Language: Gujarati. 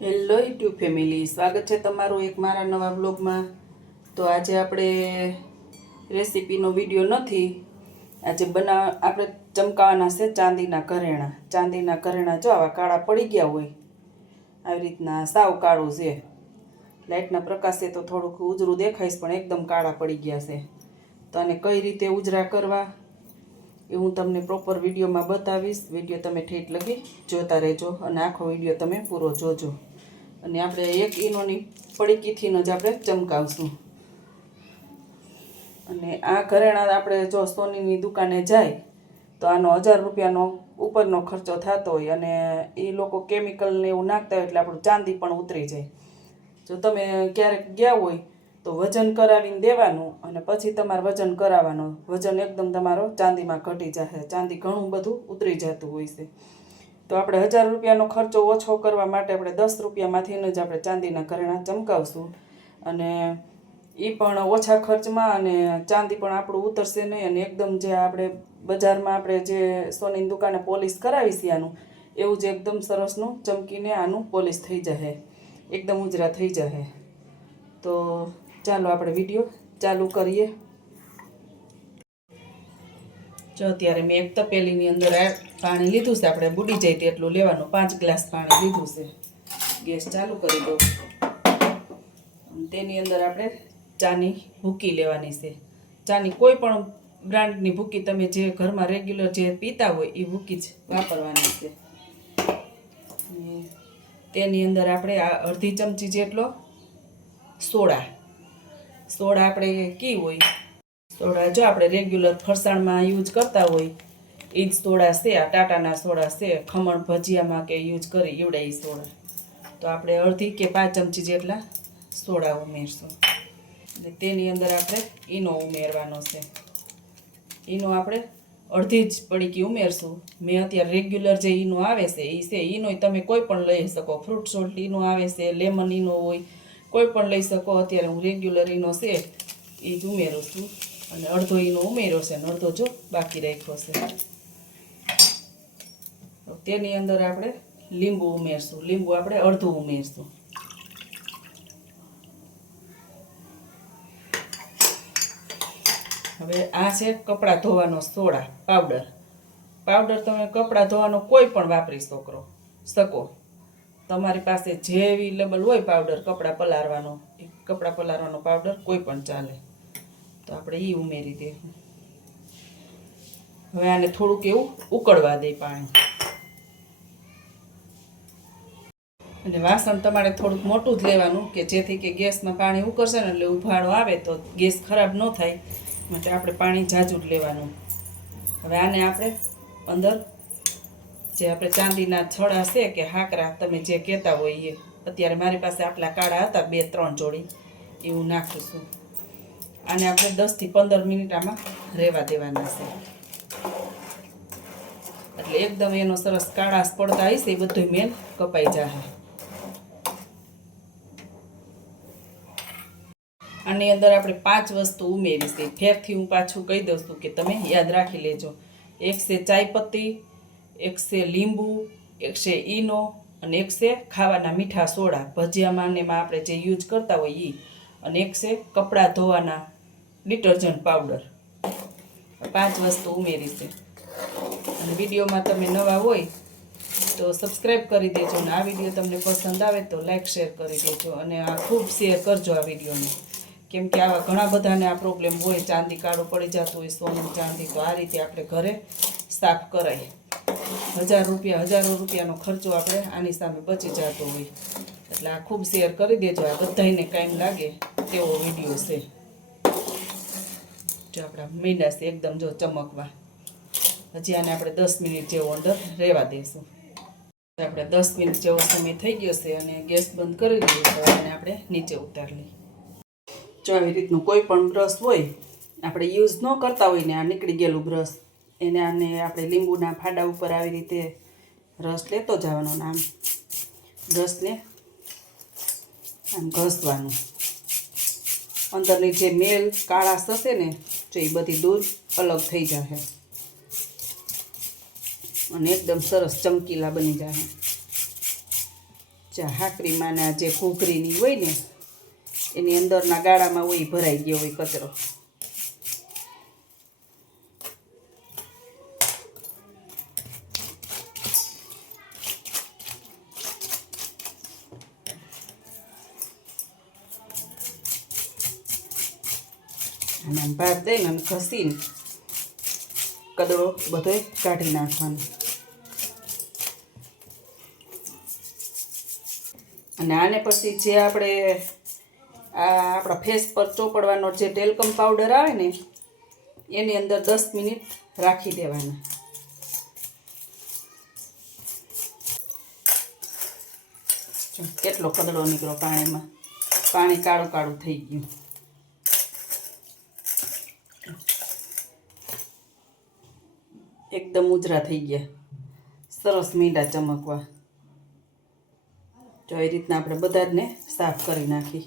હેલો યુટ્યુબ ફેમિલી સ્વાગત છે તમારું એક મારા નવા બ્લોગમાં તો આજે આપણે રેસીપીનો વીડિયો નથી. આજે બના, આપણે ચમકાવાના છે ચાંદીના કરેણા ચાંદીના કરેણા જો આવા કાળા પડી ગયા હોય. આવી રીતના સાવ કાળું છે. લાઇટના પ્રકાશે તો થોડુંક ઉજરું દેખાઈશ પણ એકદમ કાળા પડી ગયા છે. તો આને કઈ રીતે ઉજરા કરવા? એ હું તમને પ્રોપર વિડીયોમાં બતાવીશ. વીડિયો તમે ઠેઠ લગી જોતા રહેજો અને આખો વીડિયો તમે પૂરો જોજો. અને આપણે એક ઈનોની પડીકીથીનો જ આપણે ચમકાવશું. અને આ ઘરેણા આપણે જો સોનીની દુકાને જાય, તો આનો હજાર રૂપિયાનો ઉપરનો ખર્ચો થતો હોય અને એ લોકો કેમિકલને એવું નાખતા હોય એટલે આપણું ચાંદી પણ ઉતરી જાય. જો તમે ક્યારેક ગયા હોય તો વજન કરાવીને દેવાનું અને પછી તમારે વજન કરાવવાનું. વજન એકદમ તમારો ચાંદીમાં ઘટી જશે ચાંદી ઘણું બધું ઉતરી જતું હોય છે. તો આપણે હજાર રૂપિયાનો ખર્ચો ઓછો કરવા માટે આપણે દસ રૂપિયામાંથી જ આપણે ચાંદીના ઘરેણા ચમકાવશું. અને એ પણ ઓછા ખર્ચમાં અને ચાંદી પણ આપણું ઉતરશે નહીં અને એકદમ જે આપણે બજારમાં આપણે જે સોનીની દુકાને પોલિશ કરાવી છે આનું, એવું જ એકદમ સરસનું ચમકીને આનું પોલિશ થઈ જશે એકદમ ઉજરા થઈ જશે તો ચાલો આપણે વીડિયો ચાલુ કરીએ. જો અત્યારે મેં એક તપેલીની અંદર પાણી લીધું છે, આપણે બુડી જાય તેટલું લેવાનું. પાંચ ગ્લાસ પાણી લીધું છે. ગેસ ચાલુ કરી દો તેની અંદર આપણે ચાની ભૂકી લેવાની છે. ચાની કોઈ પણ બ્રાન્ડની ભૂકી તમે જે ઘરમાં રેગ્યુલર જે પીતા હોય, એ ભૂકી જ વાપરવાની છે. તેની અંદર આપણે આ અડધી ચમચી જેટલો સોડા સોડા આપણે કી હોય? સોડા જો આપણે રેગ્યુલર ફરસાણમાં યુઝ કરતા હોય એ જ સોડા છે, આ ટાટાના સોડા છે, ખમણ ભજીયામાં કે યુઝ કરી એવડા એ સોડા. તો આપણે અડધી કે પાંચ ચમચી જેટલા સોડા ઉમેરશું. એટલે તેની અંદર આપણે ઈનો ઉમેરવાનો છે. ઈનો આપણે અડધી જ પડીકી ઉમેરશું. મેં અત્યારે રેગ્યુલર જે ઈનો આવે છે એ છે ઈનો તમે કોઈ પણ લઈ શકો. ફ્રૂટ સોલ્ટ ઈનો આવે છે લેમન ઈનો હોય કોઈ પણ લઈ શકો. અત્યારે હું રેગ્યુલર ઈનો છે, એ જ ઉમેરું છું. અને અડધો એનો ઉમેર્યો છે અને અડધો જો બાકી રાખ્યો છે. તેની અંદર આપણે લીંબુ ઉમેરશું. લીંબુ આપણે અડધું ઉમેરશું. હવે આ છે કપડાં ધોવાનો સોડા, પાવડર. પાવડર તમે કપડાં ધોવાનો કોઈ પણ વાપરી શકો. શકો. તમારી પાસે જે અવેલેબલ હોય પાવડર કપડાં પલાળવાનો એ કપડાં પલાળવાનો પાવડર કોઈ પણ ચાલે. તો આપણે એ ઉમેરી દે. હવે આને થોડુંક એવું ઉકળવા દે પાણી. અને વાસણ તમારે થોડુંક મોટું જ લેવાનું, કે જેથી કે ગેસમાં પાણી ઉકળશે ને એટલે ઉભાળો આવે તો ગેસ ખરાબ ન થાય. માટે આપણે પાણી જાજુ જ લેવાનું. હવે આને આપણે અંદર જે આપણે ચાંદીના છડા છે કે હાકરા, તમે જે કહેતા હોય એ. અત્યારે મારી પાસે આટલા કાળા હતા, બે, ત્રણ જોડી. એ હું નાખું નાખીશું આને આપણે દસથી પંદર મિનિટ આમાં રહેવા દેવાના છે. એટલે એકદમ એનો સરસ કાળાશ પડતા હશે, એ બધું મેલ કપાઈ જશે આની અંદર આપણે પાંચ વસ્તુ ઉમેરી છે. ફેરથી હું પાછું કહી દઉં છું કે તમે યાદ રાખી લેજો. એક છે ચાય પત્તી એક છે લીંબુ, એક છે ઈનો અને એક છે ખાવાના મીઠા સોડા. ભજીયામાં ને એમાં આપણે જે યુઝ કરતા હોય એ અને એક છે કપડાં ધોવાના ડિટર્જન્ટ પાવડર. પાંચ વસ્તુ ઉમેરી છે. અને વિડીયોમાં તમે નવા હોય તો સબસ્ક્રાઈબ કરી દેજો અને આ વીડિયો તમને પસંદ આવે તો લાઈક શેર કરી દેજો અને આ ખૂબ શેર કરજો આ વિડીયોને. કેમ કે આવા ઘણા બધાને આ પ્રોબ્લેમ હોય, ચાંદી કાળો પડી જતું હોય, સોનું ચાંદી, તો આ રીતે આપણે ઘરે સાફ કરાય હજાર રૂપિયા, હજારો રૂપિયાનો ખર્ચો આપણે આની સામે બચી જતો હોય. એટલે આ ખૂબ શેર કરી દેજો. આ બધાને કાંઈ લાગે તેવો વીડિયો છે. જો આપણા મીંડા છે એકદમ જો ચમકવા. હજી આને આપણે દસ મિનિટ જેવો અંદર રહેવા દઈશું આપણે દસ મિનિટ જેવો સમય થઈ ગયો છે અને ગેસ બંધ કરી દઈએ તો આને આપણે નીચે ઉતારી લઈએ જો આવી રીતનું કોઈ પણ બ્રશ હોય, આપણે યુઝ ન કરતા હોય ને આ નીકળી ગયેલું બ્રશ એને આને આપણે લીંબુના ફાડા ઉપર આવી રીતે રસ લેતો જવાનો આમ. બ્રશને આમ ઘસવાનું. અંદરની જે મેલ કાળાશ થશે ને, તો એ બધી દૂર અલગ થઈ જશે અને એકદમ સરસ ચમકીલા બની ચા હાકરીમાંના જે ઘૂઘરીની હોય ને, એની અંદરના ગાળામાં હોય ભરાઈ ગયો હોય કચરો. અને આમ ભાત દઈને અને ઘસીને કદડો બધોય કાઢી નાખવાનો. અને આને પછી જે આપણે આ આપણા ફેસ પર ચોપડવાનો જે ટેલકમ પાવડર આવે ને, એની અંદર દસ મિનિટ રાખી દેવાના. કેટલો કદડો નીકળ્યો પાણીમાં. પાણી કાળું કાળું થઈ ગયું. એકદમ ઉજરા થઈ ગયા. સરસ મીંડા ચમકવા. જો એ રીતના આપણે બધા જ ને સાફ કરી નાખી.